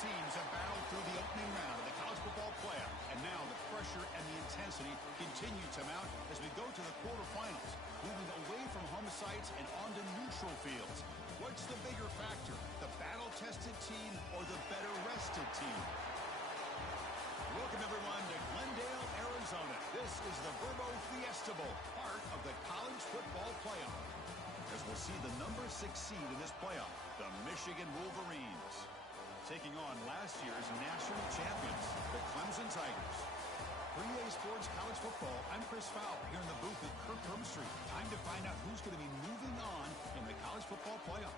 teams have battled through the opening round of the college football playoff, and now the pressure and the intensity continue to mount as we go to the quarterfinals, moving away from home sites and onto neutral fields. What's the bigger factor, the battle-tested team or the better-rested team? Welcome, everyone, to Glendale, Arizona. This is the Verbo Fiesta Bowl, part of the college football playoff, as we'll see the number 6 seed in this playoff, the Michigan Wolverines, taking on last year's national champions, the Clemson Tigers. For EA Sports College Football, I'm Chris Fowler here in the booth with Kirk Herbstreit. Time to find out who's going to be moving on in the college football playoff.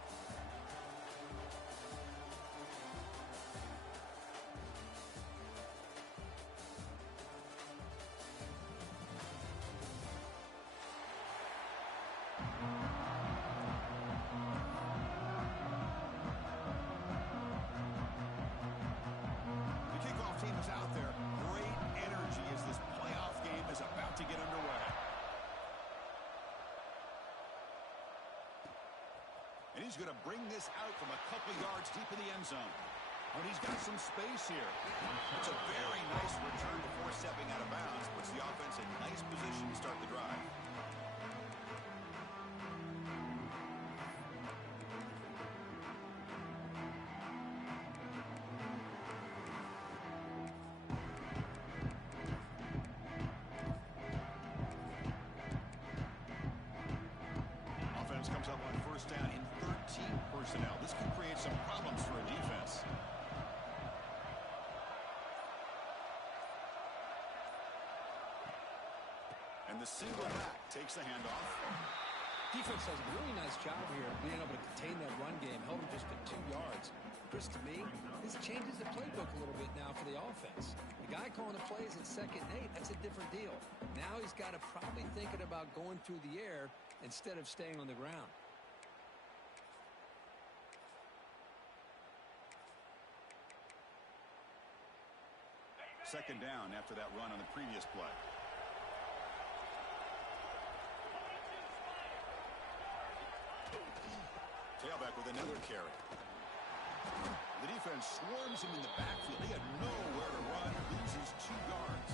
He's going to bring this out from a couple yards deep in the end zone. But he's got some space here. It's a very nice return before stepping out of bounds. Puts the offense in nice position to start the drive. Offense comes up on first down in 13 personnel. This can create some problems for a defense. And the single back takes the handoff. Defense does a really nice job here of being able to contain that run game, held him just at 2 yards. Chris, to me, this changes the playbook a little bit now for the offense. The guy calling the plays at 2nd and 8, that's a different deal. Now he's got to probably thinking about going through the air instead of staying on the ground. Second down after that run on the previous play. Tailback with another carry. The defense swarms him in the backfield. He had nowhere to run, loses 2 yards.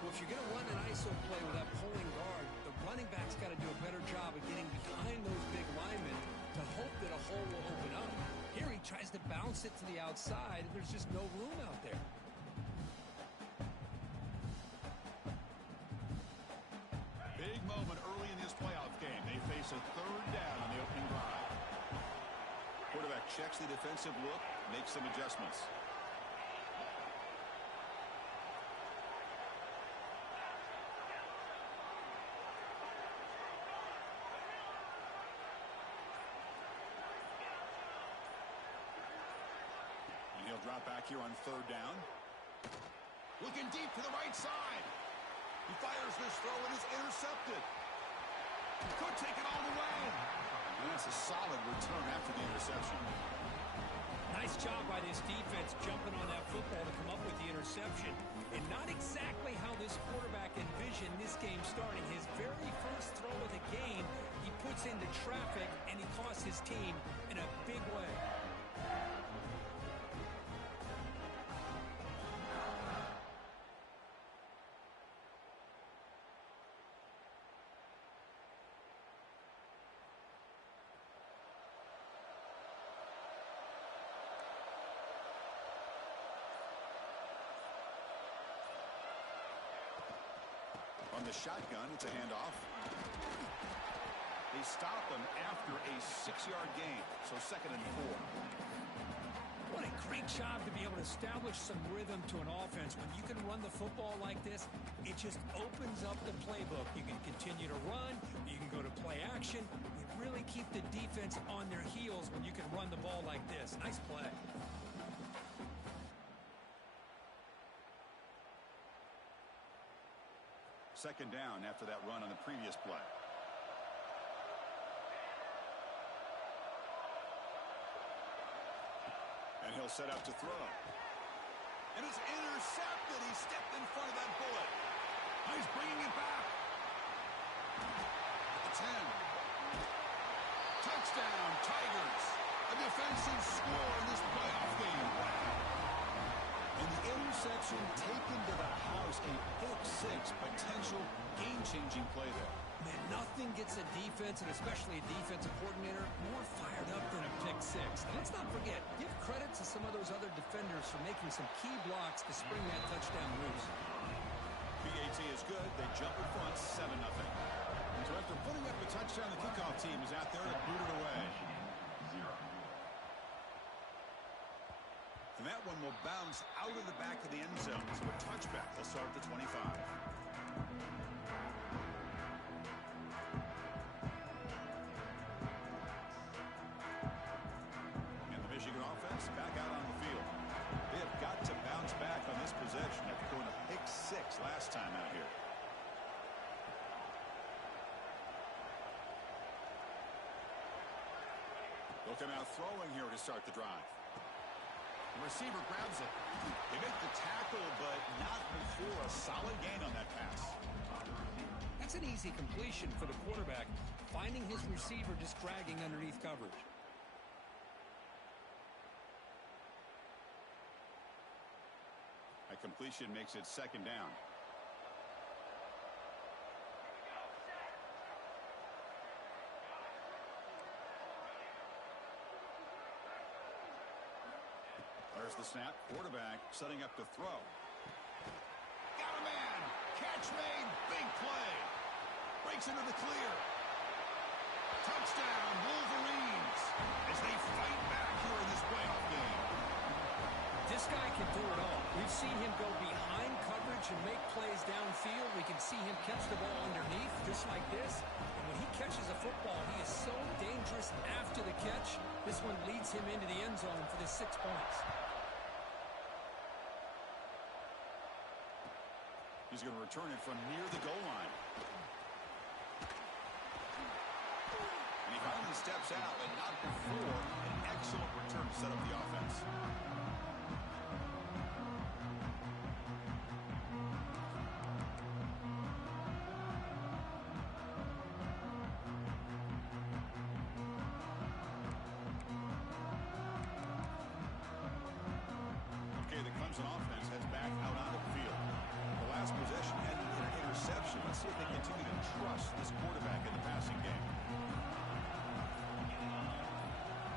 Well, if you're going to run an ISO play with that pulling guard, the running back's got to do a better job of getting behind those big linemen to hope that a hole will open up. Here he tries to bounce it to the outside, and there's just no room out there. Big moment early in this playoff game. They face a 3rd down on the opening drive. Quarterback checks the defensive look, makes some adjustments. And he'll drop back here on 3rd down. Looking deep to the right side. He fires this throw and is intercepted. Could take it all the way. And that's a solid return after the interception. Nice job by this defense jumping on that football to come up with the interception. And not exactly how this quarterback envisioned this game starting. His very first throw of the game, he puts into traffic, and he costs his team in a big way. On the shotgun, it's a handoff. They stop him after a 6-yard gain, so 2nd and 4. What a great job to be able to establish some rhythm to an offense. When you can run the football like this, it just opens up the playbook. You can continue to run. You can go to play action. You really keep the defense on their heels when you can run the ball like this. Nice play. Second down after that run on the previous play. And he'll set up to throw. And it's intercepted. He stepped in front of that bullet. He's bringing it back. At the 10. Touchdown, Tigers. A defensive score in this playoff interception taken to the house. A pick-6 potential game-changing play there. Man, nothing gets a defense, and especially a defensive coordinator, more fired up than a pick-6. And let's not forget, give credit to some of those other defenders for making some key blocks to spring that touchdown loose. PAT is good. They jump in front, 7-0. And so after putting up the touchdown, the kickoff team is out there to boot it away. And that one will bounce out of the back of the end zone. So a touchback will start at the 25. Offense back out on the field. They have got to bounce back on this possession after going a pick-6 last time out here. They'll come out throwing here to start the drive. The receiver grabs it. They make the tackle, but not before a solid gain on that pass. That's an easy completion for the quarterback, finding his receiver just dragging underneath coverage. Completion makes it 2nd down. There's the snap. Quarterback setting up to throw. Got a man. Catch made. Big play. Breaks into the clear. Touchdown, Wolverines, as they fight back here in this playoff game. This guy can do it all. We've seen him go behind coverage and make plays downfield. We can see him catch the ball underneath just like this. And when he catches a football, he is so dangerous after the catch. This one leads him into the end zone for the 6 points. He's going to return it from near the goal line. And he finally steps out, but not before an excellent return to set up the offense. Offense heads back out on the field. The last possession ended in an interception. Let's see if they continue to trust this quarterback in the passing game.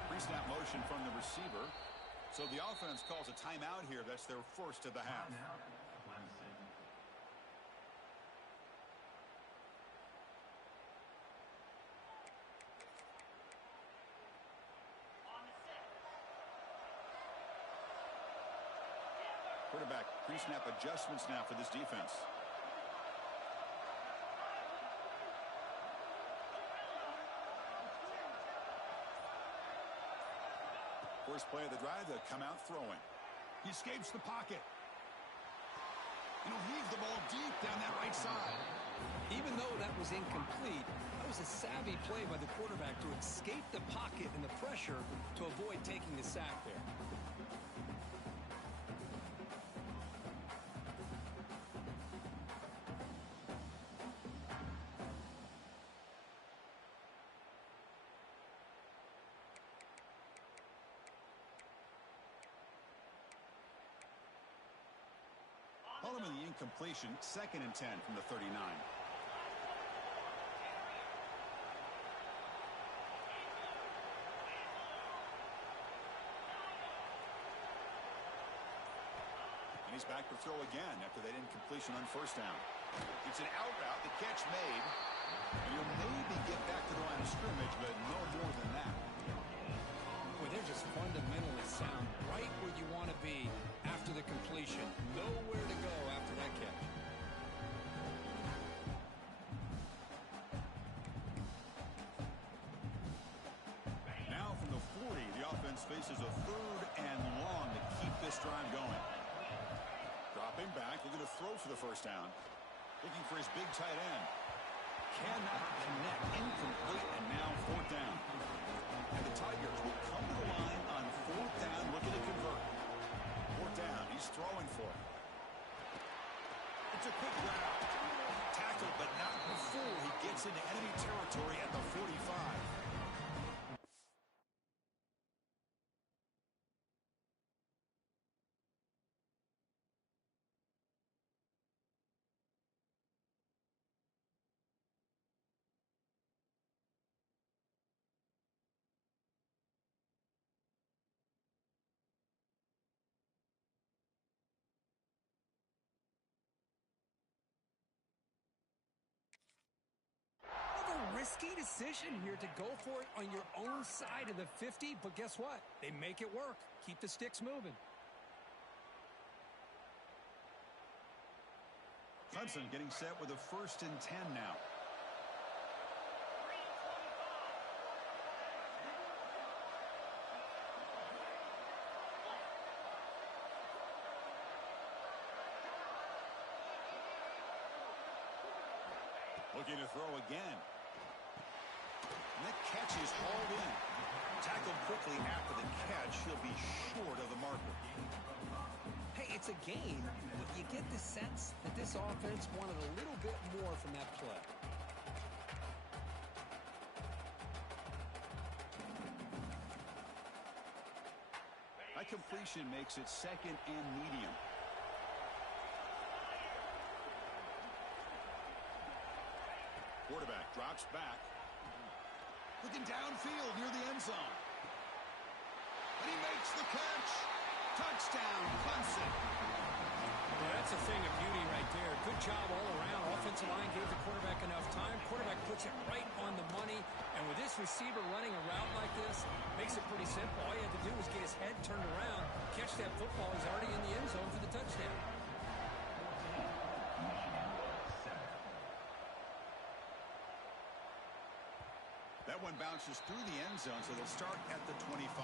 Pre-snap motion from the receiver. So the offense calls a timeout here. That's their first of the half. Quarterback pre-snap adjustments now for this defense. First play of the drive, they'll come out throwing. He escapes the pocket. And he'll heave the ball deep down that right side. Even though that was incomplete, that was a savvy play by the quarterback to escape the pocket and the pressure to avoid taking the sack there. Following the incompletion, 2nd and 10 from the 39. And he's back to throw again after that incompletion on 1st down. It's an out route, the catch made. And you'll maybe get back to the line of scrimmage, but no more than that. Boy, they're just fundamentally sound, right where you want to be after the completion. Nowhere to go after that catch. Now from the 40, the offense faces a 3rd and long to keep this drive going. Dropping back, looking to throw for the 1st down. Looking for his big tight end. Cannot connect, incomplete, and now 4th down. And the Tigers will come to the line on 4th down, looking to convert. 4th down, he's throwing for it. It's a quick route. Tackled, but not before he gets into enemy territory at the 45. risky decision here to go for it on your own side of the 50, but guess what? They make it work. Keep the sticks moving. Clemson getting set with a 1st and 10 now. Looking to throw again. And that catch is hauled in. Tackled quickly after the catch. He'll be short of the marker. Hey, it's a game, but you get the sense that this offense wanted a little bit more from that play. That completion makes it 2nd and medium. Quarterback drops back. Looking downfield near the end zone. And he makes the catch. Touchdown, Clemson. Well, that's a thing of beauty right there. Good job all around. Offensive line gave the quarterback enough time. Quarterback puts it right on the money. And with this receiver running a route like this, makes it pretty simple. All you had to do was get his head turned around, catch that football. He's already in the end zone for the touchdown. That one bounces through the end zone, so they'll start at the 25.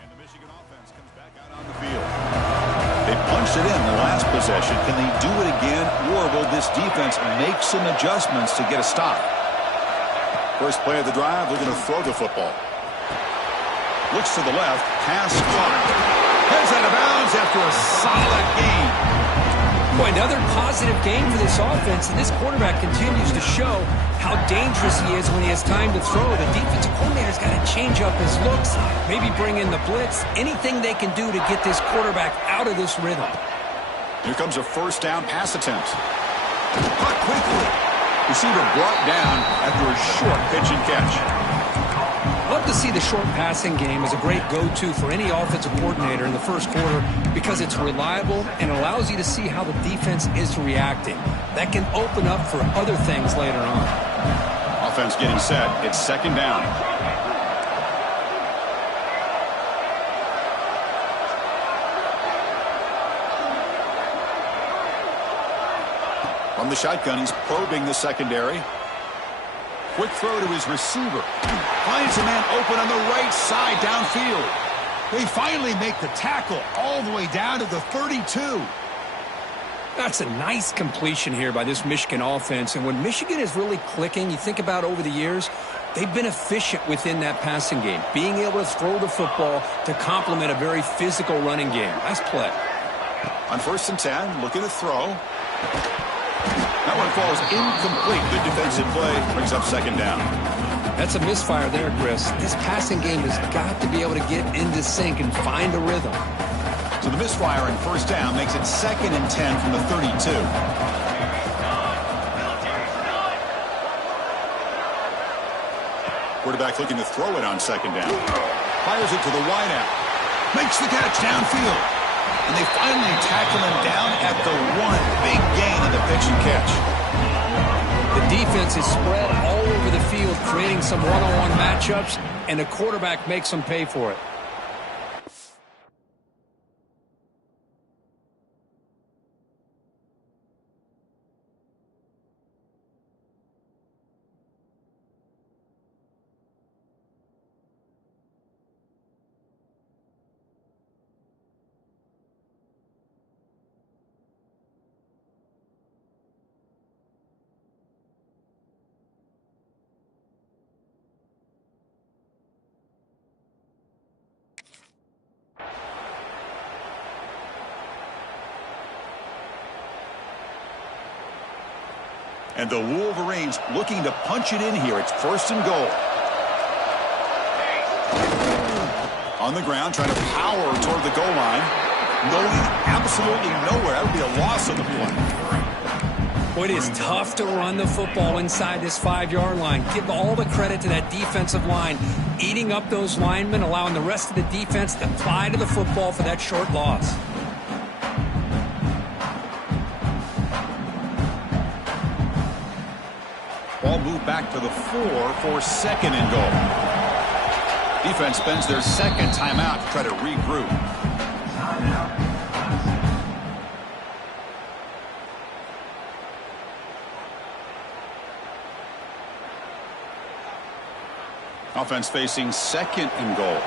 And the Michigan offense comes back out on the field. They punched it in the last possession. Can they do it again, or will this defense make some adjustments to get a stop? First play of the drive, they're going to throw the football. Looks to the left, pass clock. Heads out of bounds after a solid game. Boy, another positive game for this offense, and this quarterback continues to show how dangerous he is when he has time to throw. The defensive coordinator's got to change up his looks, maybe bring in the blitz, anything they can do to get this quarterback out of this rhythm. Here comes a 1st down pass attempt. Caught quickly. Receiver brought down after a short pitch and catch. Love to see the short passing game as a great go-to for any offensive coordinator in the first quarter because it's reliable and allows you to see how the defense is reacting. That can open up for other things later on. Offense getting set. It's 2nd down. From the shotgun, he's probing the secondary. Quick throw to his receiver. Finds a man open on the right side downfield. They finally make the tackle all the way down to the 32. That's a nice completion here by this Michigan offense. And when Michigan is really clicking, you think about over the years, they've been efficient within that passing game. Being able to throw the football to complement a very physical running game. Nice play. On 1st and 10, looking to throw. That one falls incomplete. Good defensive play. Brings up 2nd down. That's a misfire there, Chris. This passing game has got to be able to get into sync and find a rhythm. So the misfire in 1st down makes it 2nd and 10 from the 32. Quarterback looking to throw it on 2nd down. Fires it to the wideout. Makes the catch downfield. And they finally tackle him down at the 1. Big gain on the pitch and catch. The defense is spread all over the field, creating some one-on-one matchups, and the quarterback makes them pay for it. And the Wolverines looking to punch it in here. It's 1st and goal. On the ground, trying to power toward the goal line. Going absolutely nowhere. That would be a loss of the play. Boy, it is tough to run the football inside this 5-yard line. Give all the credit to that defensive line, eating up those linemen, allowing the rest of the defense to fly to the football for that short loss. Ball moved back to the 4 for 2nd and goal. Defense spends their second timeout to try to regroup. Offense facing 2nd and goal.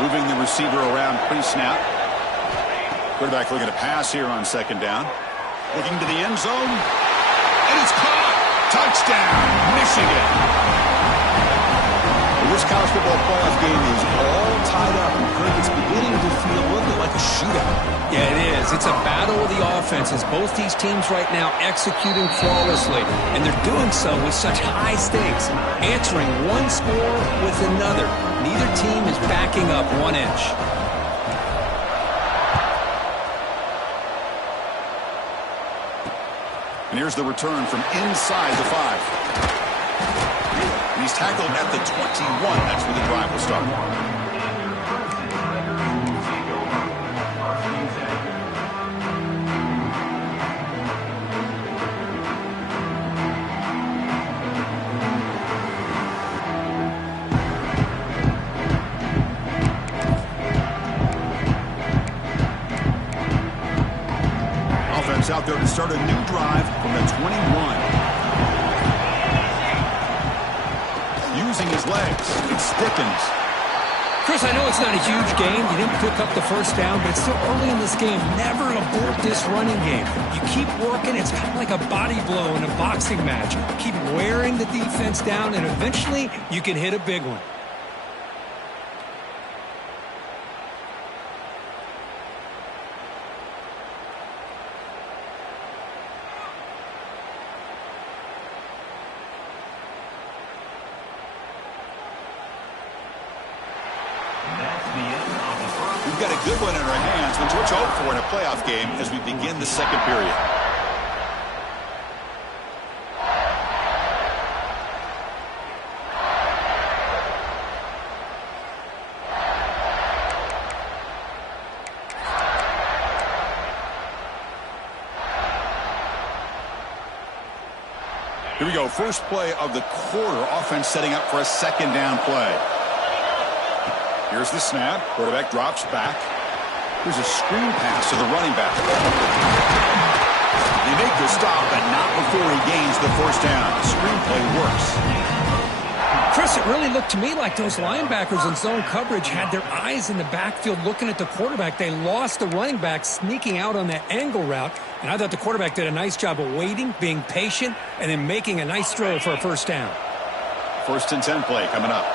Moving the receiver around pre-snap. Quarterback looking to pass here on 2nd down. Looking to the end zone. And it's caught. Touchdown, Michigan. This college football playoff game is all tied up, and Kirk, it's beginning to feel a little bit like a shootout. Yeah, it is. It's a battle of the offenses. Both these teams right now executing flawlessly, and they're doing so with such high stakes, answering one score with another. Neither team is backing up 1 inch. And here's the return from inside the 5. He's tackled at the 21. That's where the drive will start. Offense out there to start a new drive from the 21. Using his legs, it stiffens. Chris, I know it's not a huge game. You didn't pick up the first down, but it's still early in this game. Never abort this running game. You keep working. It's kind of like a body blow in a boxing match. Keep wearing the defense down, and eventually you can hit a big one. We've got a good one in our hands, which we'll hope for in a playoff game as we begin the 2nd period. Here we go. First play of the quarter. Offense setting up for a 2nd down play. Here's the snap. Quarterback drops back. Here's a screen pass to the running back. They make the stop, but not before he gains the first down. The screenplay works. Chris, it really looked to me like those linebackers in zone coverage had their eyes in the backfield looking at the quarterback. They lost the running back sneaking out on that angle route, and I thought the quarterback did a nice job of waiting, being patient, and then making a nice throw for a first down. 1st and 10 play coming up.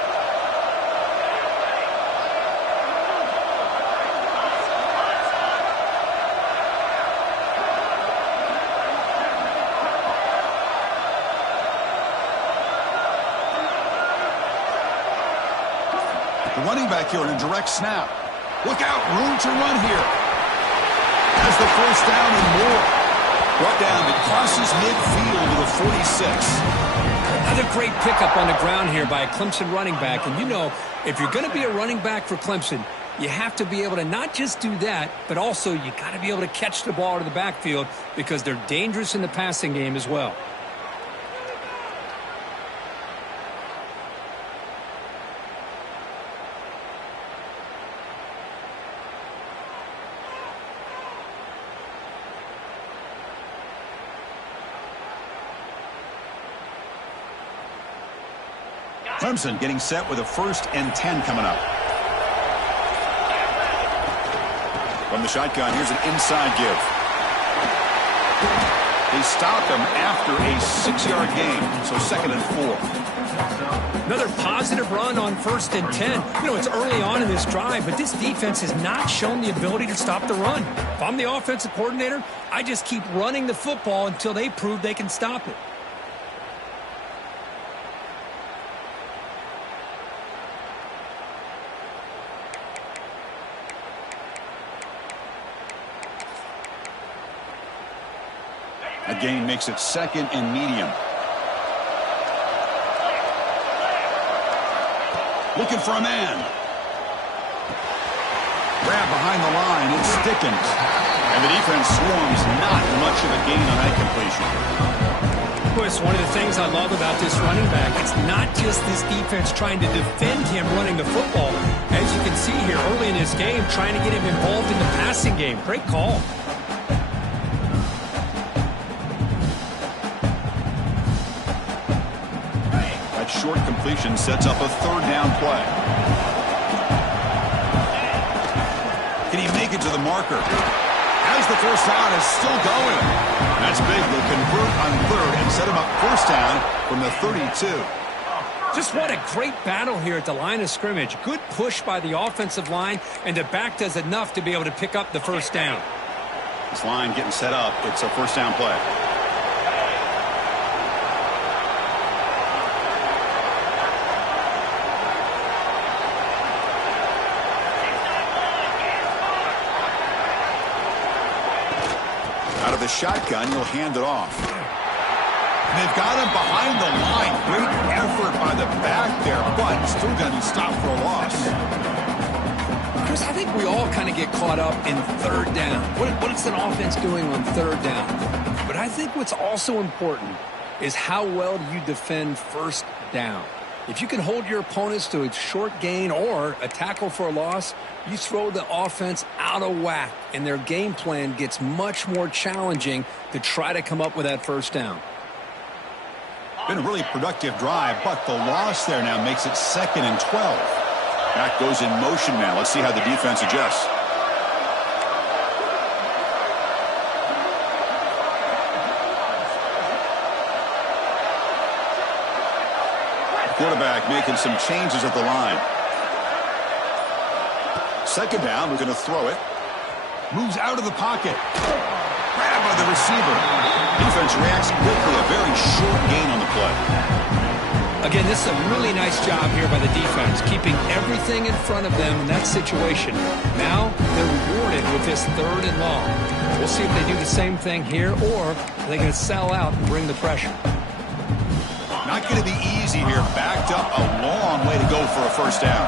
The running back here in a direct snap. Look out, room to run here. Has the first down and more. Brought down, it crosses midfield to the 46. Another great pickup on the ground here by a Clemson running back. And you know, if you're going to be a running back for Clemson, you have to be able to not just do that, but also you got to be able to catch the ball out of the backfield because they're dangerous in the passing game as well. Clemson getting set with a 1st and 10 coming up. From the shotgun, here's an inside give. They stopped him after a 6-yard gain, so 2nd and 4. Another positive run on 1st and 10. You know, it's early on in this drive, but this defense has not shown the ability to stop the run. If I'm the offensive coordinator, I just keep running the football until they prove they can stop it. A gain makes it second and medium. Looking for a man. Grab behind the line. It's Stickens. And the defense swarms. Not much of a gain on that completion. It's one of the things I love about this running back. It's not just this defense trying to defend him running the football. As you can see here early in this game, trying to get him involved in the passing game. Great call. That short completion sets up a third down play. Can he make it to the marker? As the first down is still going. That's big. They'll convert on third and set him up first down from the 32. Just what a great battle here at the line of scrimmage. Good push by the offensive line, and the back does enough to be able to pick up the first down. This line getting set up. It's a first down play. Out of the shotgun, he'll hand it off. And they've got him behind the line. Great effort by the back there, but still going to be stopped for a loss. Chris, I think we all kind of get caught up in third down. What is an offense doing on third down? But I think what's also important is how well do you defend first down. If you can hold your opponents to a short gain or a tackle for a loss, you throw the offense out of whack, and their game plan gets much more challenging to try to come up with that first down. Been a really productive drive, but the loss there now makes it 2nd and 12. Back goes in motion now. Let's see how the defense adjusts. Quarterback making some changes at the line. Second down, we're going to throw it. Moves out of the pocket. Grabbed by the receiver. Defense reacts quickly. A very short gain on the play. Again, this is a really nice job here by the defense, keeping everything in front of them in that situation. Now they're rewarded with this third and long. We'll see if they do the same thing here, or are they going to sell out and bring the pressure. Not going to be easy here. Backed up a long way to go for a first down.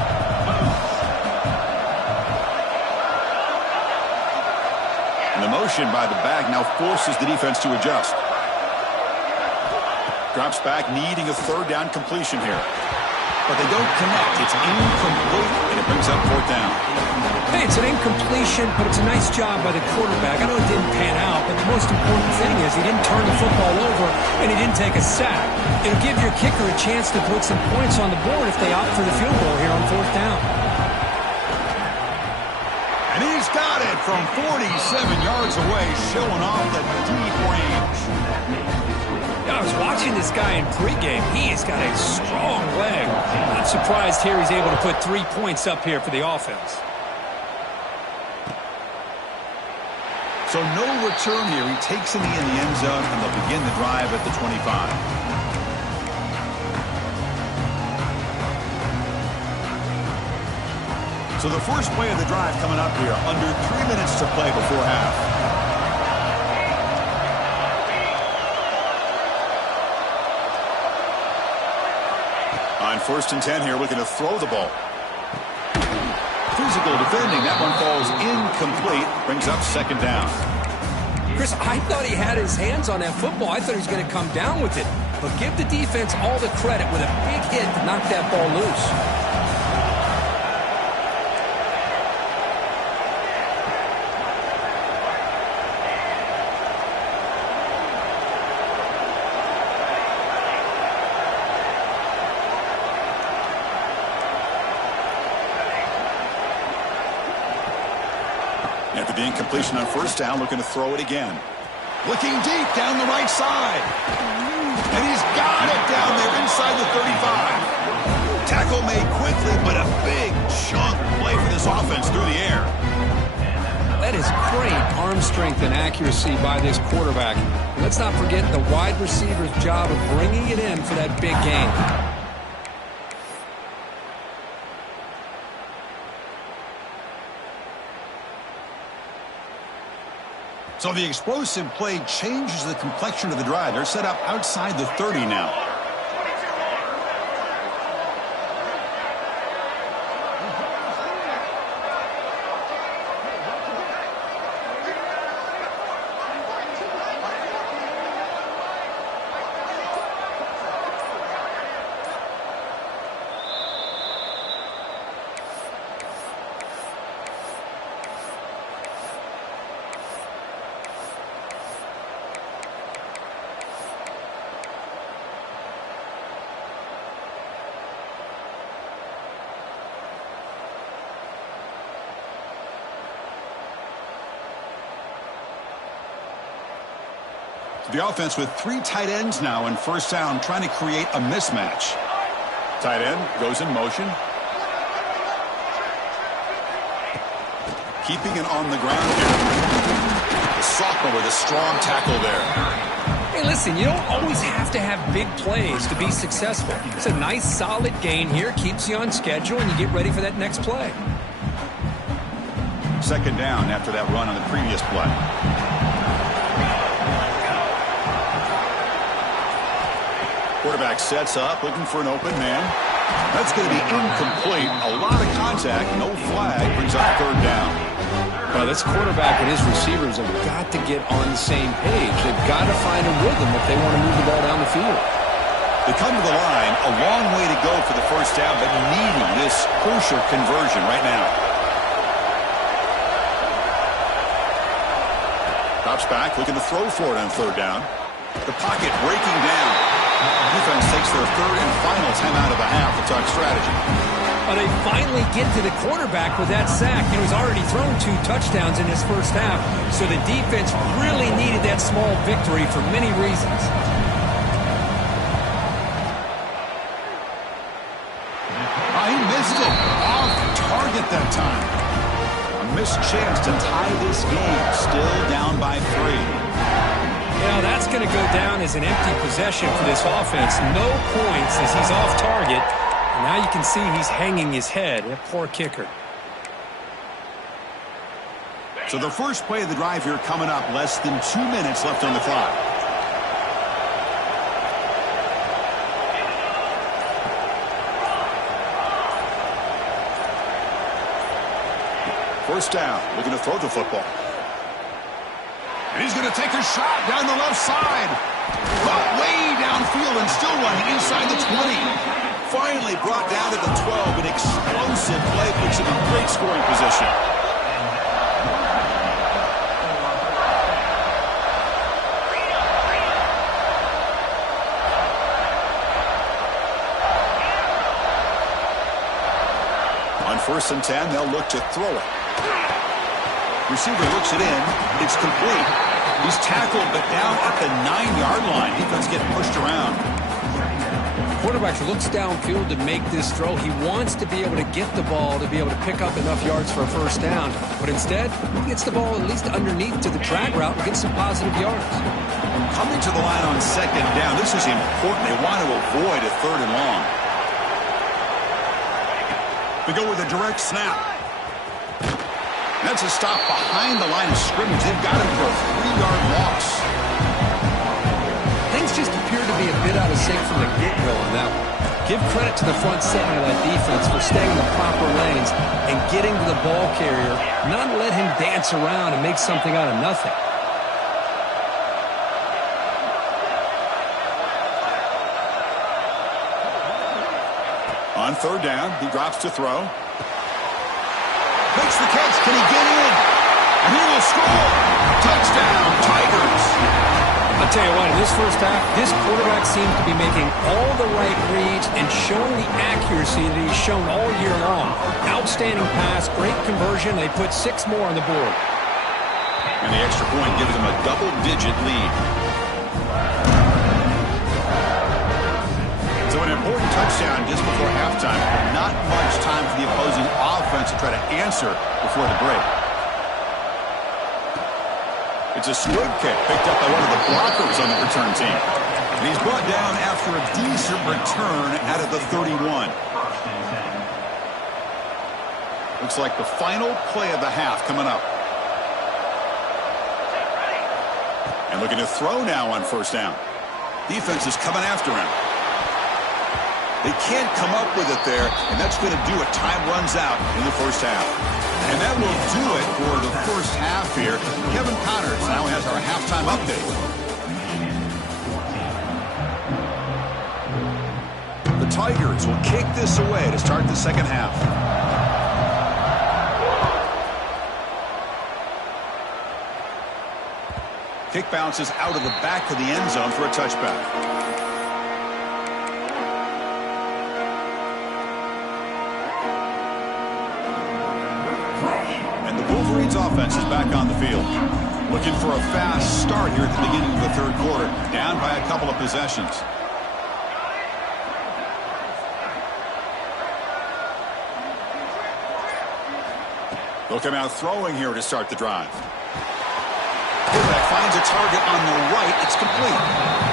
And the motion by the back now forces the defense to adjust. Drops back, needing a third down completion here. But they don't connect. It's incomplete, and it brings up fourth down. Hey, it's an incompletion, but it's a nice job by the quarterback. I know it didn't pan out, but the most important thing is he didn't turn the football over, and he didn't take a sack. It'll give your kicker a chance to put some points on the board if they opt for the field goal here on fourth down. And he's got it from 47 yards away, showing off the deep range. I was watching this guy in pregame. He has got a strong leg. Not surprised here he's able to put 3 points up here for the offense. So no return here. He takes it in the end zone, and they'll begin the drive at the 25. So the first play of the drive coming up here. Under 3 minutes to play before half. On 1st and 10 here, looking to throw the ball. Physical defending. That one falls incomplete. Brings up second down. Chris, I thought he had his hands on that football. I thought he was going to come down with it. But give the defense all the credit with a big hit to knock that ball loose. After the incompletion on first down, looking to throw it again. Looking deep down the right side. And he's got it down there inside the 35. Tackle made quickly, but a big chunk play for this offense through the air. That is great arm strength and accuracy by this quarterback. Let's not forget the wide receiver's job of bringing it in for that big gain. So the explosive play changes the complexion of the drive. They're set up outside the 30 now. The offense with 3 tight ends now in first down, trying to create a mismatch. Tight end goes in motion. Keeping it on the ground here. The sophomore with a strong tackle there. Hey, listen, you don't always have to have big plays to be successful. It's a nice, solid gain here. Keeps you on schedule, and you get ready for that next play. Second down after that run on the previous play. Quarterback sets up, looking for an open man. That's going to be incomplete. A lot of contact, no flag, brings up third down. Well, this quarterback and his receivers have got to get on the same page. They've got to find a rhythm if they want to move the ball down the field. They come to the line, a long way to go for the first down, but needing this crucial conversion right now. Drops back, looking to throw for it on third down. The pocket breaking down. Defense takes their third and final timeout of the half to talk strategy. Well, they finally get to the quarterback with that sack. You know, he's already thrown 2 touchdowns in his first half, so the defense really needed that small victory for many reasons. He missed it. Off target that time. A missed chance to tie this game. Still down by 3. Well, that's going to go down as an empty possession for this offense. No points as he's off target. And now you can see he's hanging his head. That poor kicker. So the first play of the drive here coming up. Less than 2 minutes left on the clock. First down. Looking to throw the football. And he's going to take a shot down the left side. Caught way downfield and still running inside the 20. Finally brought down to the 12. An explosive play puts him in great scoring position. On 1st and 10, they'll look to throw it. Receiver looks it in. It's complete. He's tackled, but down at the 9-yard line. Defense getting pushed around. Quarterback looks downfield to make this throw. He wants to be able to get the ball to be able to pick up enough yards for a first down. But instead, he gets the ball at least underneath to the drag route and gets some positive yards. Coming to the line on 2nd down. This is important. They want to avoid a 3rd and long. They go with a direct snap. That's a stop behind the line of scrimmage. They've got him for a 3-yard loss. Things just appear to be a bit out of sync from the get-go on that one. Give credit to the front seven of that defense for staying in the proper lanes and getting to the ball carrier, not let him dance around and make something out of nothing. On 3rd down, he drops to throw. Makes the catch. Can he get in? And he will score. Touchdown, Tigers. I'll tell you what, in this first half, this quarterback seems to be making all the right reads and showing the accuracy that he's shown all year long. Outstanding pass, great conversion. They put 6 more on the board. And the extra point gives them a double-digit lead. So an important touchdown just before halftime. Not much time for the opposing offense to try to answer before the break. It's a squib kick picked up by one of the blockers on the return team. And he's brought down after a decent return out of the 31. Looks like the final play of the half coming up. And looking to throw now on first down. Defense is coming after him. They can't come up with it there, and that's going to do it. Time runs out in the first half. And that will do it for the first half here. Kevin Connors now has our halftime update. The Tigers will kick this away to start the second half. Kick bounces out of the back of the end zone for a touchback. Wolverines offense is back on the field. Looking for a fast start here at the beginning of the third quarter. Down by a couple of possessions. They'll come out throwing here to start the drive. Quarterback finds a target on the right. It's complete.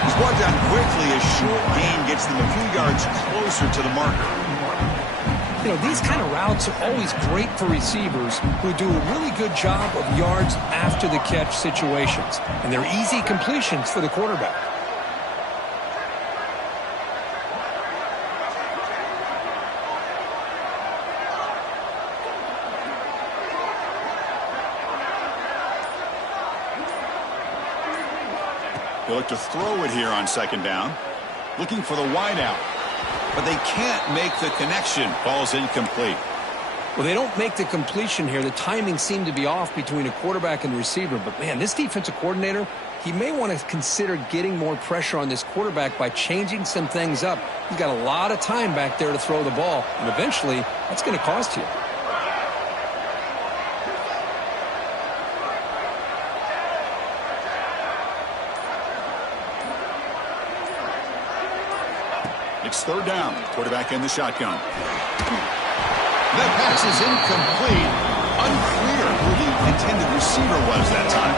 He's brought down quickly. A short gain gets them a few yards closer to the marker. You know, these kind of routes are always great for receivers who do a really good job of yards after the catch situations. And they're easy completions for the quarterback. They look to throw it here on second down. Looking for the wideout. But they can't make the connection. Ball's incomplete. Well, they don't make the completion here. The timing seemed to be off between a quarterback and the receiver. But, man, this defensive coordinator, he may want to consider getting more pressure on this quarterback by changing some things up. He's got a lot of time back there to throw the ball. And eventually, that's going to cost you. It's third down. Quarterback in the shotgun. That pass is incomplete. Unclear who the intended receiver was that time.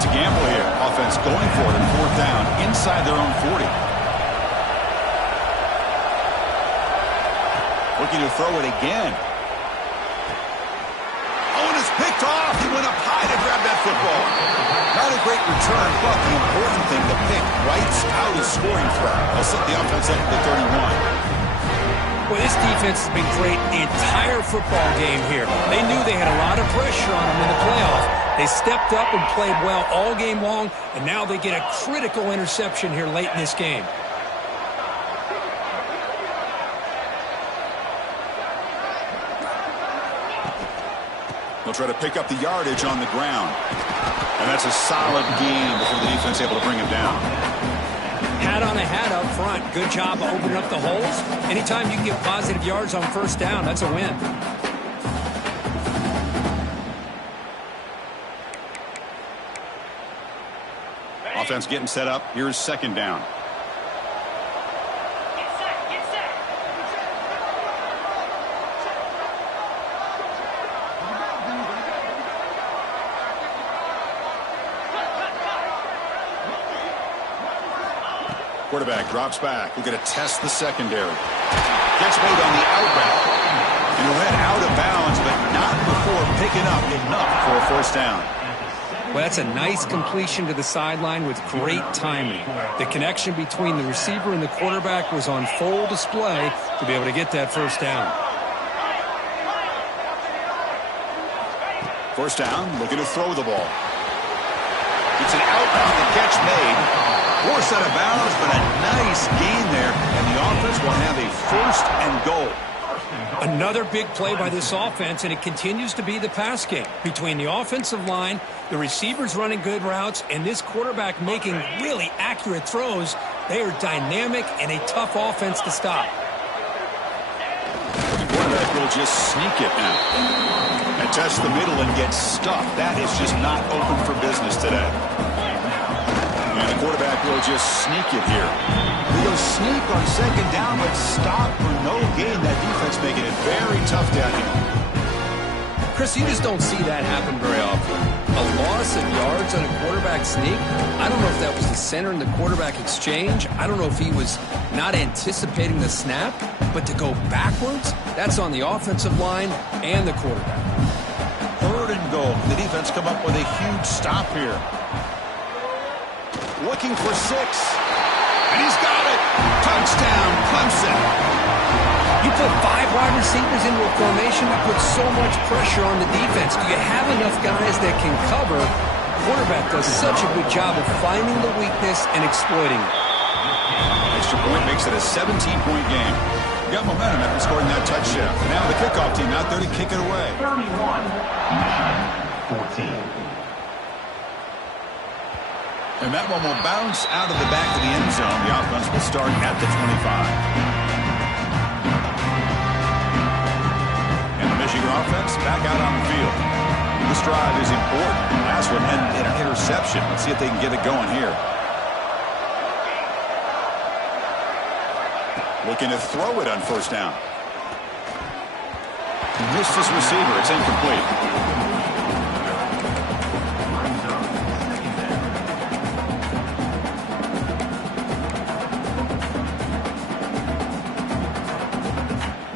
To gamble here. Offense going for it on fourth down inside their own 40. Looking to throw it again. Oh, and it's picked off. He went up high to grab that football. Not a great return, but the important thing, the pick writes out his scoring threat. They'll set the offense up to 31. Well, this defense has been great the entire football game here. They knew they had a lot of pressure on them in the playoff. They stepped up and played well all game long, and now they get a critical interception here late in this game. They'll try to pick up the yardage on the ground. And that's a solid gain before the defense able to bring him down. Hat on a hat up front. Good job of opening up the holes. Anytime you can get positive yards on first down, that's a win. Offense getting set up. Here's second down. Quarterback drops back. We're going to test the secondary. Gets made on the out route. And he'll head out of bounds, but not before picking up enough for a first down. Well, that's a nice completion to the sideline with great timing. The connection between the receiver and the quarterback was on full display to be able to get that first down. First down, looking to throw the ball. It's an outbound, the catch made. Forced out of bounds, but a nice gain there, and the offense will have a first and goal. Another big play by this offense, and it continues to be the pass game. Between the offensive line, the receivers running good routes, and this quarterback making really accurate throws, they are dynamic and a tough offense to stop. The quarterback will just sneak it now. And test the middle and get stuffed. That is just not open for business today. And the quarterback will just sneak it here. He'll sneak on second down, but stop for no gain. That defense making it very tough down here. Chris, you just don't see that happen very often. A loss of yards on a quarterback sneak. I don't know if that was the center in the quarterback exchange. I don't know if he was not anticipating the snap. But to go backwards, that's on the offensive line and the quarterback. Third and goal. The defense come up with a huge stop here. looking for 6. And he's got it. Touchdown, Clemson. You put 5 wide receivers into a formation that puts so much pressure on the defense. Do you have enough guys that can cover? Quarterback does such a good job of finding the weakness and exploiting it. Extra point makes it a 17-point game. Got momentum after scoring that touchdown. Now the kickoff team out there to kick it away. 31-14. And that one will bounce out of the back of the end zone. The offense will start at the 25. And the Michigan offense back out on the field. This drive is important. Last one ended in an interception. Let's see if they can get it going here. Looking to throw it on first down. Missed his receiver. It's incomplete.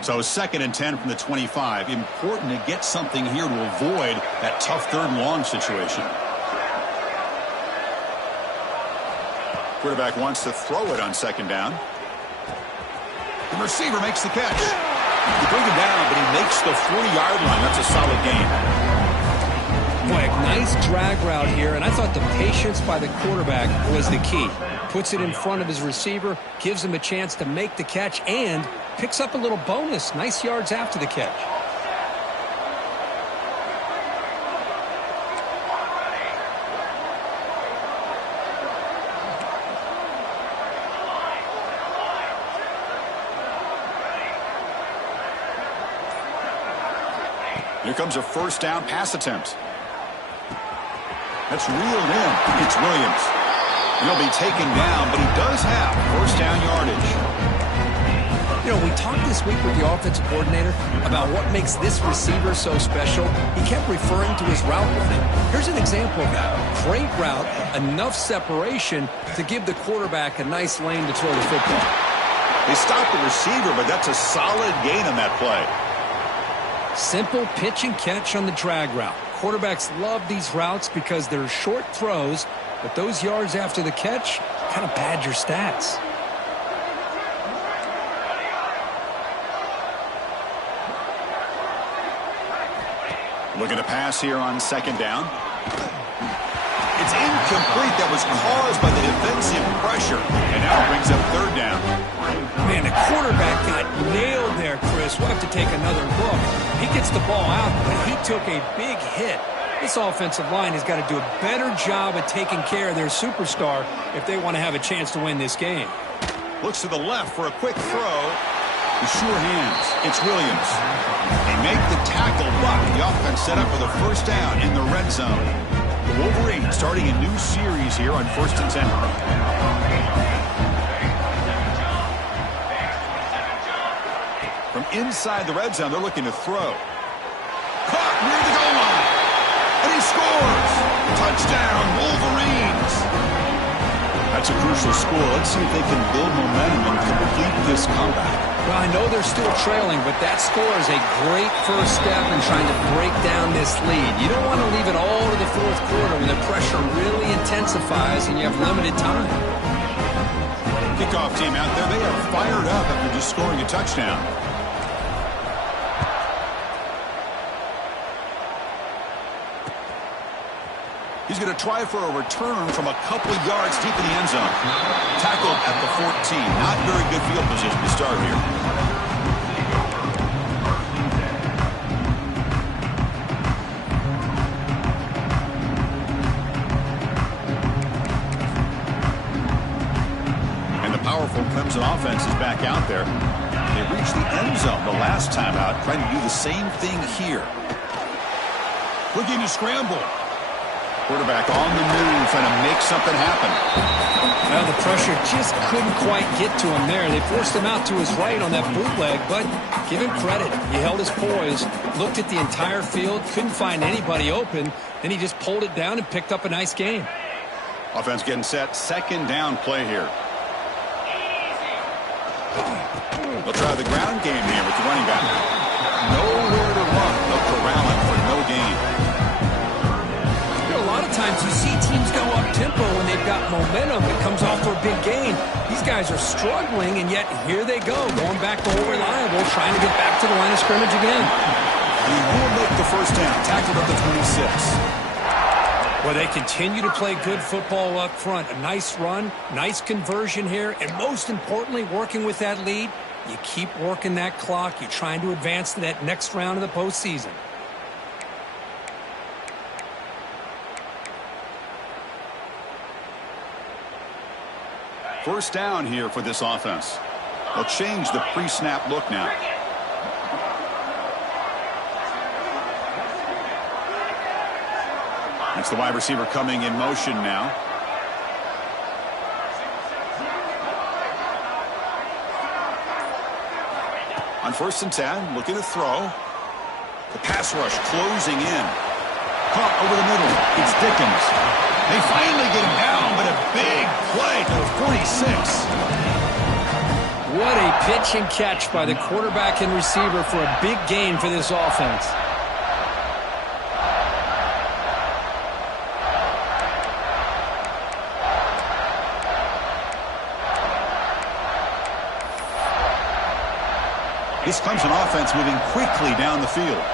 So 2nd and 10 from the 25. Important to get something here to avoid that tough 3rd and long situation. Quarterback wants to throw it on 2nd down. The receiver makes the catch. He brings him down, but he makes the 40-yard line. That's a solid gain. Boy, a nice drag route here, and I thought the patience by the quarterback was the key. Puts it in front of his receiver, gives him a chance to make the catch, and picks up a little bonus. Nice yards after the catch. Here comes a first down pass attempt. That's reeled in. It's Williams. He'll be taken down, but he does have first down yardage. You know, we talked this week with the offensive coordinator about what makes this receiver so special. He kept referring to his route running. Here's an example of that. Great route, enough separation to give the quarterback a nice lane to throw the football. They stopped the receiver, but that's a solid gain on that play. Simple pitch and catch on the drag route. Quarterbacks love these routes because they're short throws, but those yards after the catch kind of pad your stats. Looking to pass here on 2nd down. It's incomplete. That was caused by the defensive pressure. And now it brings up 3rd down. Man, the quarterback got nailed there, Chris. We'll have to take another look. He gets the ball out, but he took a big hit. This offensive line has got to do a better job of taking care of their superstar if they want to have a chance to win this game. Looks to the left for a quick throw. The sure hands. It's Williams. They make the tackle, but the offense set up for the first down in the red zone. The Wolverines starting a new series here on 1st and 10. From inside the red zone, they're looking to throw. Caught near the goal line. And he scores. Touchdown, Wolverines. That's a crucial score. Let's see if they can build momentum and complete this comeback. Well, I know they're still trailing, but that score is a great first step in trying to break down this lead. You don't want to leave it all to the 4th quarter when the pressure really intensifies and you have limited time. Kickoff team out there, they are fired up after just scoring a touchdown. He's going to try for a return from a couple of yards deep in the end zone. Tackled at the 14. Not very good field position to start here. And the powerful Clemson offense is back out there. They reached the end zone the last time out, trying to do the same thing here. Looking to scramble. Quarterback on the move, trying to make something happen. Well, the pressure just couldn't quite get to him there. They forced him out to his right on that bootleg, but give him credit. He held his poise, looked at the entire field, couldn't find anybody open, then he just pulled it down and picked up a nice game. Offense getting set, 2nd down play here. They'll try the ground game here with the running back. Nowhere to run. They'll corral him for no gain. A lot of times you see teams go up tempo when they've got got momentum. It comes off for a big gain. These guys are struggling, and yet here they go, going back to old reliable, trying to get back to the line of scrimmage again. He will make the first down, tackled at the 26. Well, they continue to play good football up front. A nice run, nice conversion here, and most importantly, working with that lead, you keep working that clock. You're trying to advance to that next round of the postseason. First down here for this offense. They'll change the pre-snap look now. It's the wide receiver coming in motion now. On 1st and 10, looking to throw. The pass rush closing in. Caught over the middle. It's Dickens. They finally get him down, but a big play to the 46. What a pitch and catch by the quarterback and receiver for a big gain for this offense. This Clemson offense moving quickly down the field.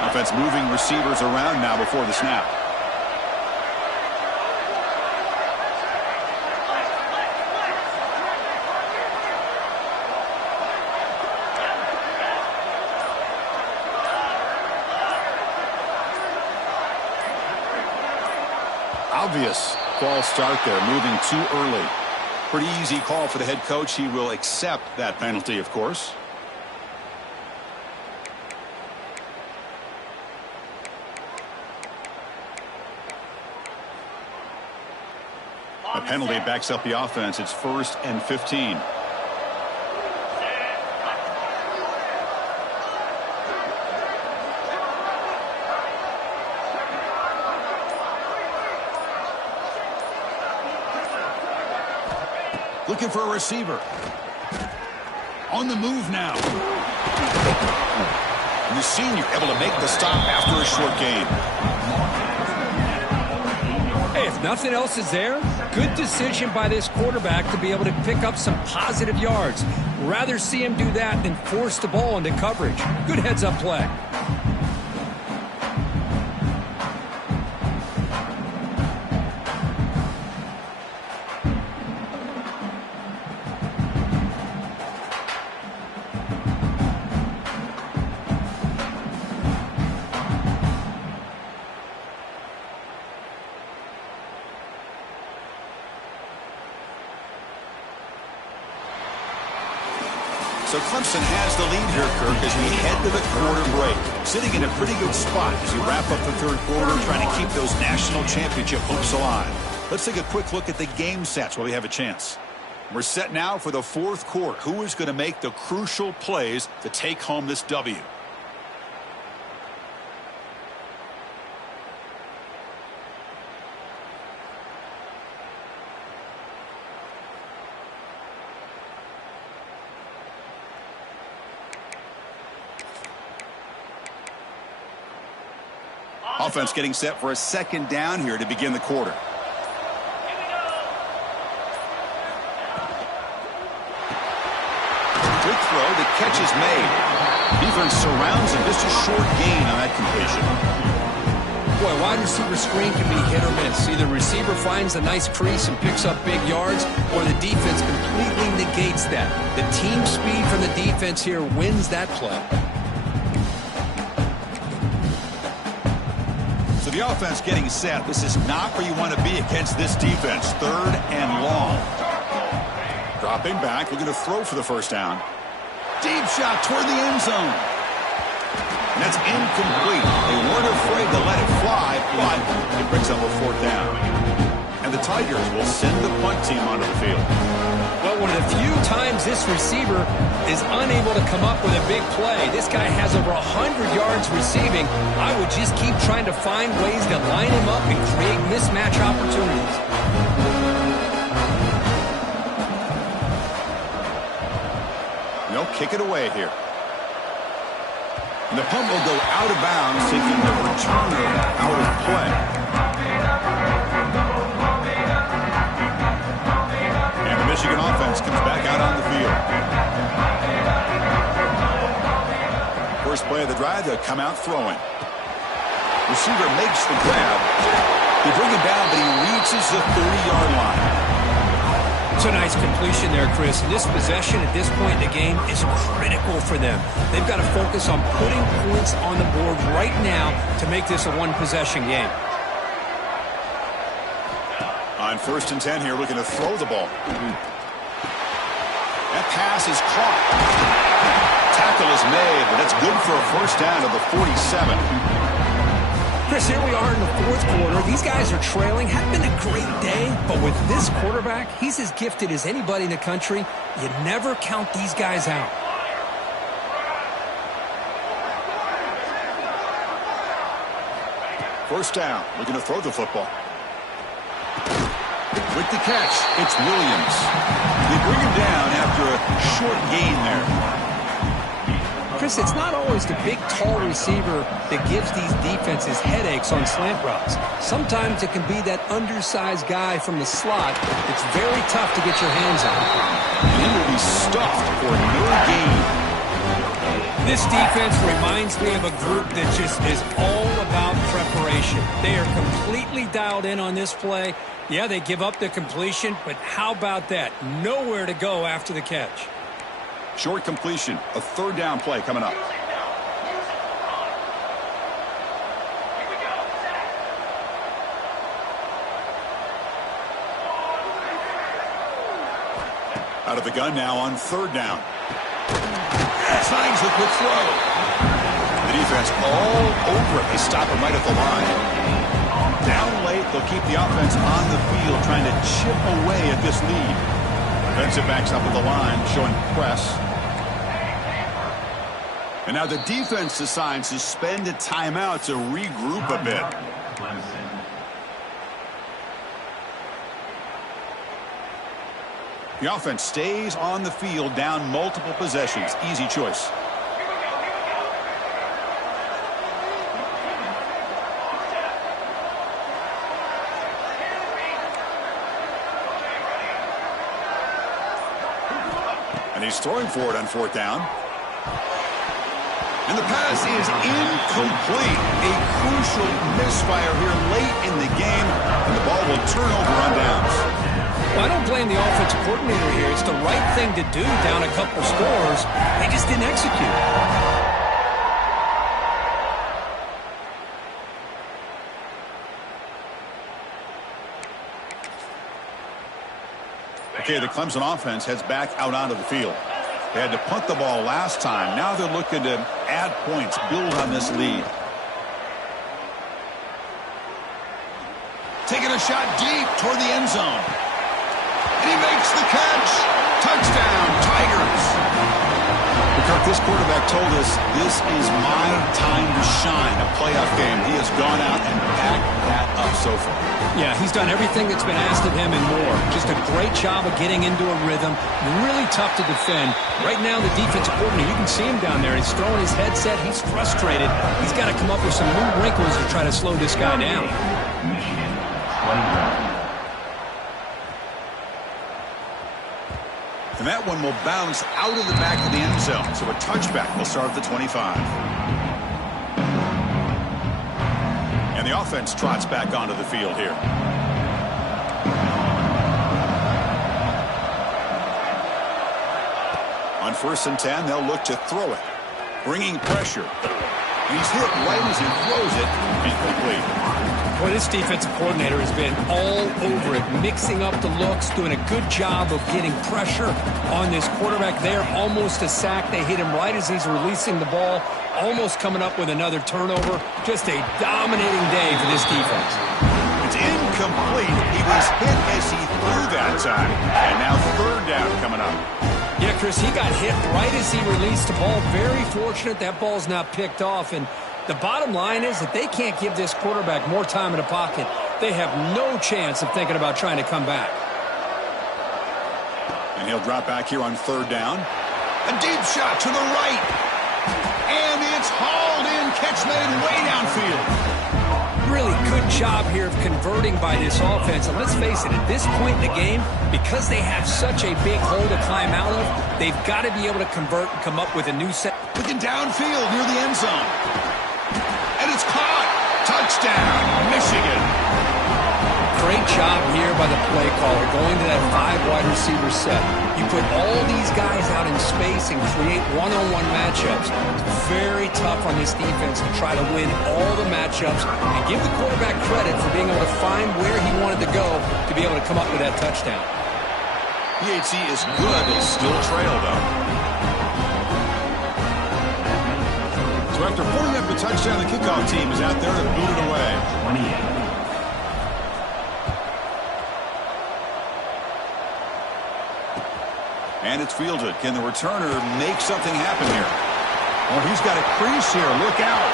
Offense moving receivers around now before the snap. Obvious false start there, moving too early. Pretty easy call for the head coach. He will accept that penalty, of course. A penalty backs up the offense. It's 1st and 15. Looking for a receiver. On the move now. And the senior able to make the stop after a short gain. Hey, if nothing else is there, good decision by this quarterback to be able to pick up some positive yards. Rather see him do that than force the ball into coverage. Good heads-up play. So Clemson has the lead here, Kirk, as we head to the quarter break. Sitting in a pretty good spot as we wrap up the third quarter, trying to keep those national championship hopes alive. Let's take a quick look at the game sets while we have a chance. We're set now for the fourth quarter. Who is going to make the crucial plays to take home this W? Offense getting set for a second down here to begin the quarter. Quick throw, the catch is made. Defense surrounds him, just a short gain on that completion. Boy, wide receiver screen can be hit or miss. Either receiver finds a nice crease and picks up big yards, or the defense completely negates that. The team speed from the defense here wins that play. So the offense getting set. This is not where you want to be against this defense. 3rd and long. Dropping back, looking to throw for the first down. Deep shot toward the end zone. And that's incomplete. They weren't afraid to let it fly, but it brings up a 4th down. And the Tigers will send the punt team onto the field. Well, one of the few times this receiver is unable to come up with a big play. This guy has over 100 yards receiving. I would just keep trying to find ways to line him up and create mismatch opportunities. They'll kick it away here. And the punt will go out of bounds, taking the returner out of play. first play of the drive, they'll come out throwing. Receiver makes the grab. They bring him down, but he reaches the 30-yard line. It's a nice completion there, Chris. This possession at this point in the game is critical for them. They've got to focus on putting points on the board right now to make this a one-possession game. On 1st and 10 here, looking to throw the ball. That pass is caught. Tackle is made, but that's good for a first down to the 47. Chris, here we are in the 4th quarter. These guys are trailing. Hadn't been a great day, but with this quarterback, he's as gifted as anybody in the country. You never count these guys out. First down, looking to throw the football. With the catch, it's Williams. They bring him down after a short gain there. Chris, it's not always the big, tall receiver that gives these defenses headaches on slant routes. Sometimes it can be that undersized guy from the slot that's very tough to get your hands on. And he will be stuffed for no gain. This defense reminds me of a group that just is all about preparation. They are completely dialed in on this play. Yeah, they give up the completion, but how about that? Nowhere to go after the catch. Short completion, a 3rd down play coming up. Out of the gun now on 3rd down. Signs with the throw. The defense all over it. They stop him right at the line. Down late, they'll keep the offense on the field trying to chip away at this lead. Defensive backs up at the line, showing press. And now the defense decides to spend a timeout to regroup a bit. The offense stays on the field, down multiple possessions. Easy choice. And he's throwing for it on 4th down. And the pass is incomplete. A crucial misfire here late in the game, and the ball will turn over on downs. Well, I don't blame the offensive coordinator here. It's the right thing to do down a couple scores. They just didn't execute. Okay, the Clemson offense heads back out onto the field. They had to punt the ball last time. Now they're looking to add points, build on this lead. Taking a shot deep toward the end zone. And he makes the catch. Touchdown, Tigers. Kirk, this quarterback told us this is my time to shine, a playoff game. He has gone out and backed that up so far. Yeah, he's done everything that's been asked of him and more. Just a great job of getting into a rhythm. Really tough to defend. Right now, the defensive coordinator, you can see him down there. He's throwing his headset. He's frustrated. He's got to come up with some new wrinkles to try to slow this guy down. Michigan, 21. And that one will bounce out of the back of the end zone. So a touchback will start at the 25. And the offense trots back onto the field here. On 1st and 10, they'll look to throw it. Bringing pressure. And he's hit right as he throws it. Incomplete. Boy, this defensive coordinator has been all over it, mixing up the looks, doing a good job of getting pressure on this quarterback there. Almost a sack. They hit him right as he's releasing the ball, almost coming up with another turnover. Just a dominating day for this defense. It's incomplete. He was hit as he threw that time. And now 3rd down coming up. Yeah, Chris, he got hit right as he released the ball. Very fortunate that ball's not picked off. And the bottom line is that they can't give this quarterback more time in the pocket. They have no chance of thinking about trying to come back. And he'll drop back here on 3rd down. A deep shot to the right. And it's hauled in, catch made way downfield. really good job here of converting by this offense. And let's face it, at this point in the game, because they have such a big hole to climb out of, they've got to be able to convert and come up with a new set. Looking downfield near the end zone. And it's caught. Touchdown, Michigan. Great job here by the play caller, going to that 5 wide receiver set. You put all these guys out in space and create one-on-one matchups. It's very tough on this defense to try to win all the matchups and give the quarterback credit for being able to find where he wanted to go to be able to come up with that touchdown. PHC is good. They still trail, though. So after pulling up the touchdown, the kickoff team is out there to boot it away. 28. And it's fielded. Can the returner make something happen here? Oh, he's got a crease here. Look out.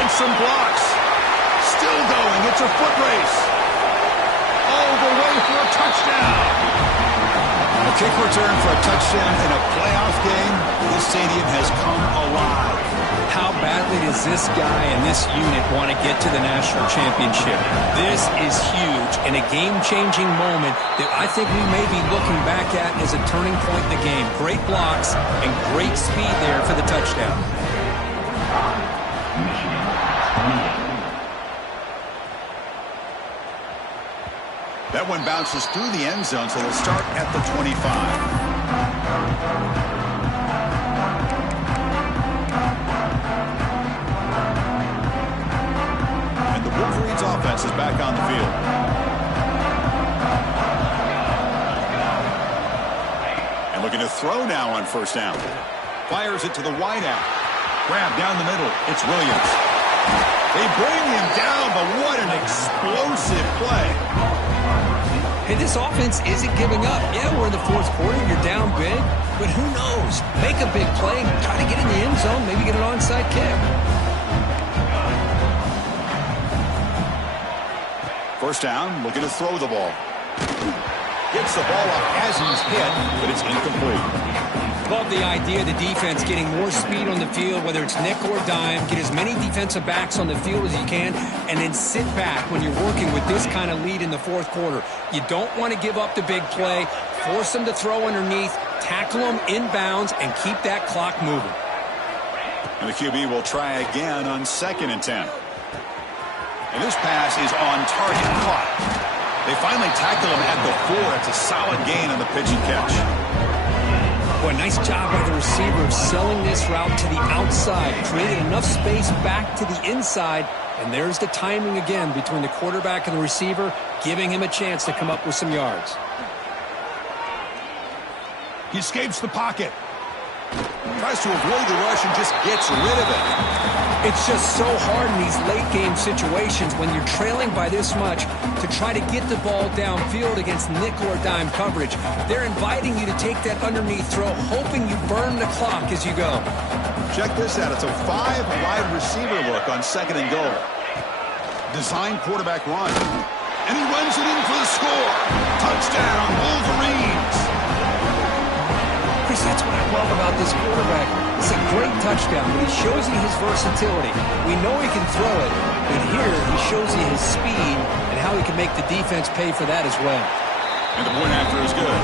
And some blocks. Still going. It's a foot race. All the way for a touchdown. A kick return for a touchdown in a playoff game. This stadium has come alive. How badly does this guy and this unit want to get to the national championship? This is huge and a game-changing moment that I think we may be looking back at as a turning point in the game. Great blocks and great speed there for the touchdown. That one bounces through the end zone, so they'll start at the 25. Wolverine's offense is back on the field. And looking to throw now on first down. Fires it to the wideout. Grab down the middle. It's Williams. They bring him down, but what an explosive play. Hey, this offense isn't giving up. Yeah, we're in the fourth quarter. You're down big, but who knows? Make a big play, try to get in the end zone, maybe get an onside kick. First down, looking to throw the ball. Gets the ball up as he's hit, but it's incomplete. Love the idea of the defense getting more speed on the field, whether it's nickel or dime. Get as many defensive backs on the field as you can, and then sit back when you're working with this kind of lead in the fourth quarter. You don't want to give up the big play. Force them to throw underneath, tackle them inbounds, and keep that clock moving. And the QB will try again on 2nd and 10. And this pass is on target, caught. They finally tackle him at the 4. It's a solid gain on the pitch and catch. Boy, nice job by the receiver of selling this route to the outside. Created enough space back to the inside. And there's the timing again between the quarterback and the receiver, giving him a chance to come up with some yards. He escapes the pocket. Tries to avoid the rush and just gets rid of it. It's just so hard in these late-game situations when you're trailing by this much to try to get the ball downfield against nickel or dime coverage. They're inviting you to take that underneath throw, hoping you burn the clock as you go. Check this out. It's a 5-wide receiver look on 2nd and goal. Design quarterback run. And he runs it in for the score. Touchdown, Wolverines. Chris, that's what I love about this quarterback. It's a great touchdown, but he shows you his versatility. We know he can throw it, but here he shows you his speed and how he can make the defense pay for that as well. And the point after is good.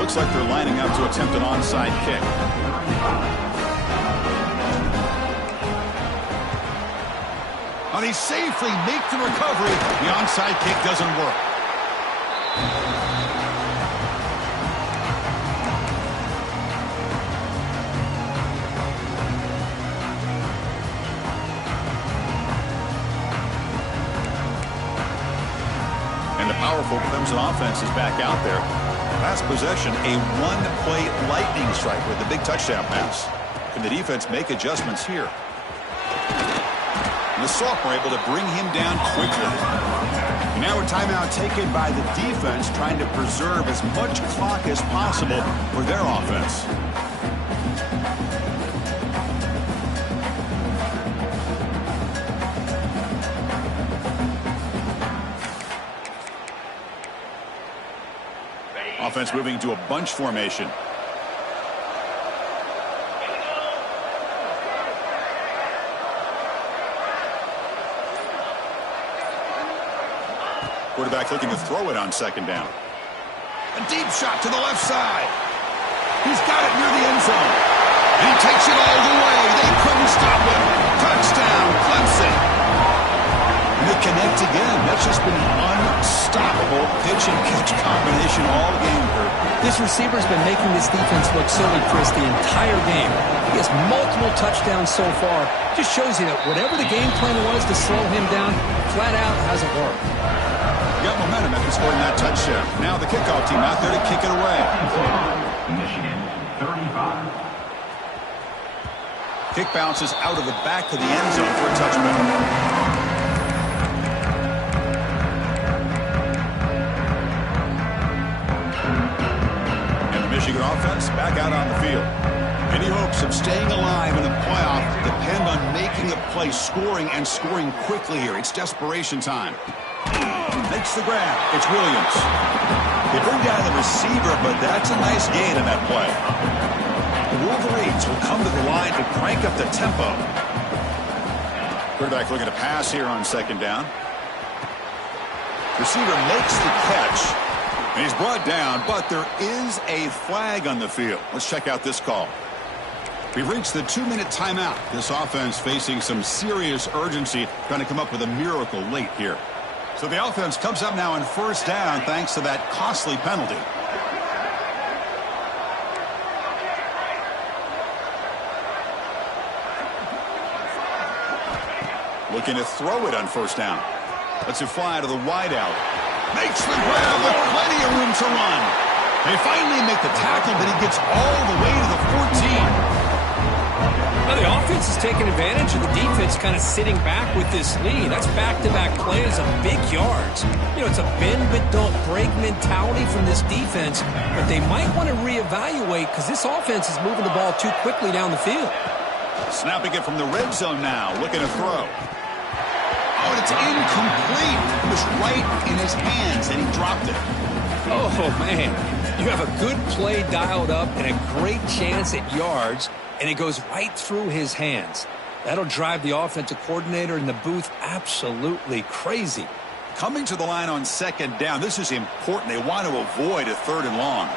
Looks like they're lining up to attempt an onside kick. And he safely makes the recovery. The onside kick doesn't work. And the powerful Clemson offense is back out there. Last possession, a one-play lightning strike with the big touchdown pass. Can the defense make adjustments here? And the sophomore able to bring him down quickly. Now a timeout taken by the defense, trying to preserve as much clock as possible for their offense. Offense moving to a bunch formation. Quarterback looking to throw it on second down. A deep shot to the left side. He's got it near the end zone. And he takes it all the way. They couldn't stop him. Touchdown, Clemson. And they connect again. That's just been an unstoppable pitch and catch combination all game, Kurt. This receiver's been making this defense look silly, Chris, the entire game. He has multiple touchdowns so far. Just shows you that whatever the game plan was to slow him down, flat out hasn't worked. Got momentum after scoring that touchdown. Now the kickoff team out there to kick it away. Michigan, 35. Kick bounces out of the back of the end zone for a touchback. And the Michigan offense back out on the field. Any hopes of staying alive in a playoff depend on making a play, scoring, and scoring quickly here. It's desperation time. Makes the grab. It's Williams. They bring down the receiver, but that's a nice gain in that play. The Wolverines will come to the line to crank up the tempo. Quarterback looking to pass here on second down. Receiver makes the catch. And he's brought down, but there is a flag on the field. Let's check out this call. We've reached the 2-minute timeout. This offense facing some serious urgency, trying to come up with a miracle late here. So the offense comes up now on first down thanks to that costly penalty. Looking to throw it on first down. Lets it fly to the wideout. Makes the grab with plenty of room to run. They finally make the tackle, but he gets all the way to the 14. Now the offense is taking advantage of the defense kind of sitting back with this lead. That's back-to-back plays of big yards. You know, it's a bend but don't break mentality from this defense, but they might want to reevaluate because this offense is moving the ball too quickly down the field. Snapping it from the red zone now, looking to throw. Oh, and it's incomplete. It was right in his hands, and he dropped it. Oh, man. You have a good play dialed up and a great chance at yards, and it goes right through his hands. That'll drive the offensive coordinator in the booth absolutely crazy. Coming to the line on second down, this is important. They want to avoid a third and long.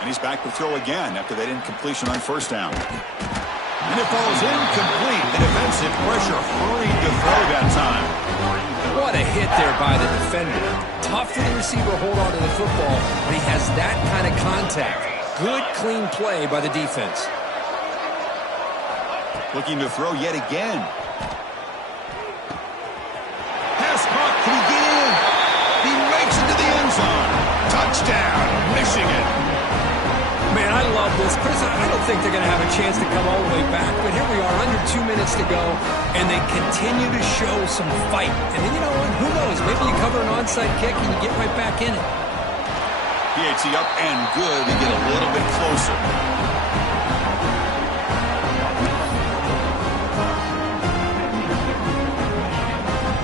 And he's back to throw again after that incompletion on first down. And it falls incomplete. The defensive pressure hurried to throw that time. What a hit there by the defender. Tough for the receiver to hold on to the football, but he has that kind of contact. Good, clean play by the defense. Looking to throw yet again. Pass caught. Can he get in? He makes it to the end zone. Touchdown, Michigan. Man, I love this. Chris, I don't think they're going to have a chance to come all the way back, but here we are, under 2 minutes to go, and they continue to show some fight. And then, you know what, who knows? Maybe you cover an onside kick and you get right back in it. PAT up and good. They get a little bit closer.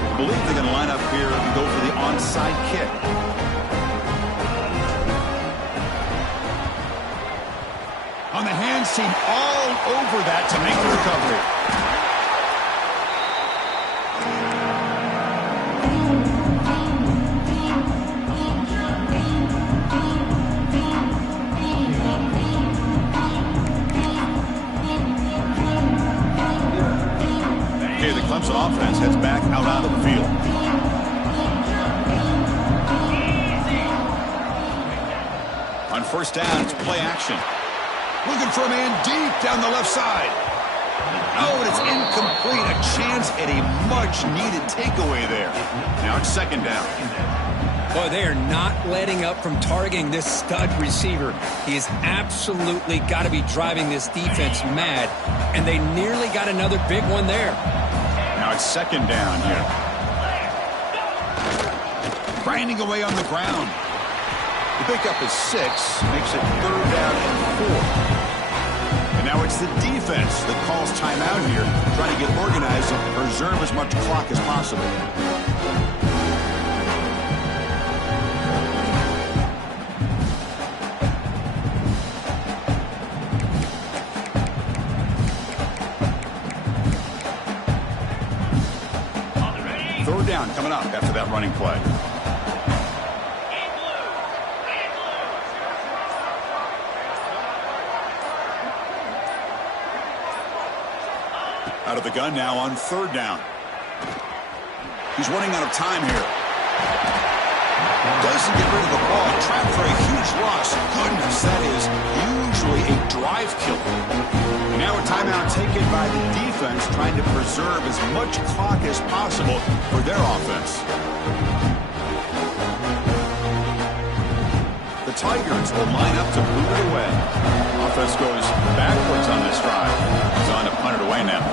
I believe they're going to line up here and go for the onside kick. On the hands team all over that to make the recovery. Okay, the Clemson offense heads back out onto the field. On first down, it's play action. Looking for a man deep down the left side. Oh, and it's incomplete. A chance at a much-needed takeaway there. Now it's second down. Boy, they are not letting up from targeting this stud receiver. He has absolutely got to be driving this defense mad, and they nearly got another big one there. Now it's second down here. Grinding away on the ground. The pickup is 6, makes it third down and 4. And now it's the defense that calls timeout here, trying to get organized and preserve as much clock as possible. Third down coming up after that running play. Out of the gun now on third down. He's running out of time here. Doesn't get rid of the ball. Trapped for a huge loss. Goodness, that is usually a drive killer. Now a timeout taken by the defense, trying to preserve as much clock as possible for their offense. The Tigers will line up to boot it away. Offense goes backwards on this drive. He's on to punt it away now.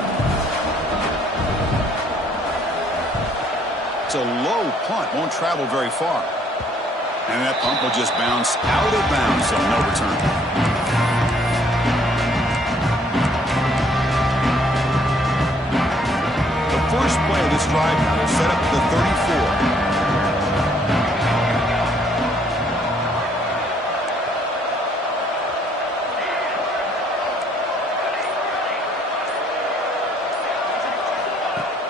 It's a low punt, won't travel very far. And that punt will just bounce out of bounds, so no return. The first play of this drive now will set up the 34.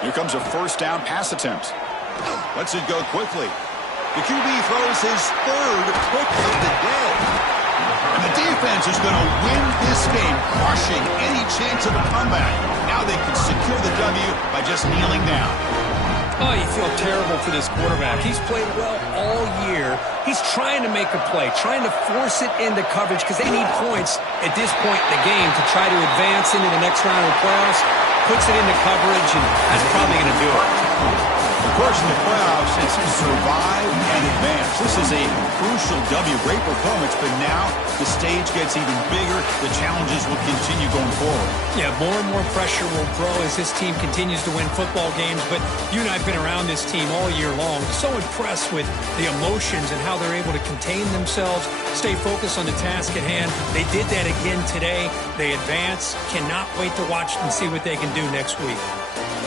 Here comes a first down pass attempt. Lets it go quickly. The QB throws his third pick of the day. And the defense is going to win this game, crushing any chance of a comeback. Now they can secure the W by just kneeling down. Oh, you feel terrible for this quarterback. He's played well all year. He's trying to make a play, trying to force it into coverage because they need points at this point in the game to try to advance into the next round of the playoffs. Puts it into coverage, and that's probably going to do it. Of course, in the playoffs, it's survive and advance. This is a crucial W. Great performance, but now the stage gets even bigger. The challenges will continue going forward. Yeah, more and more pressure will grow as this team continues to win football games. But you and I have been around this team all year long. So impressed with the emotions and how they're able to contain themselves, stay focused on the task at hand. They did that again today. They advance. Cannot wait to watch and see what they can do next week.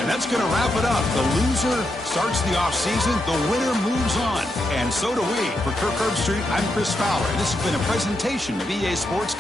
And that's going to wrap it up. The loser starts the offseason. The winner moves on. And so do we. For Kirk Herbstreit, I'm Chris Fowler. And this has been a presentation of EA Sports.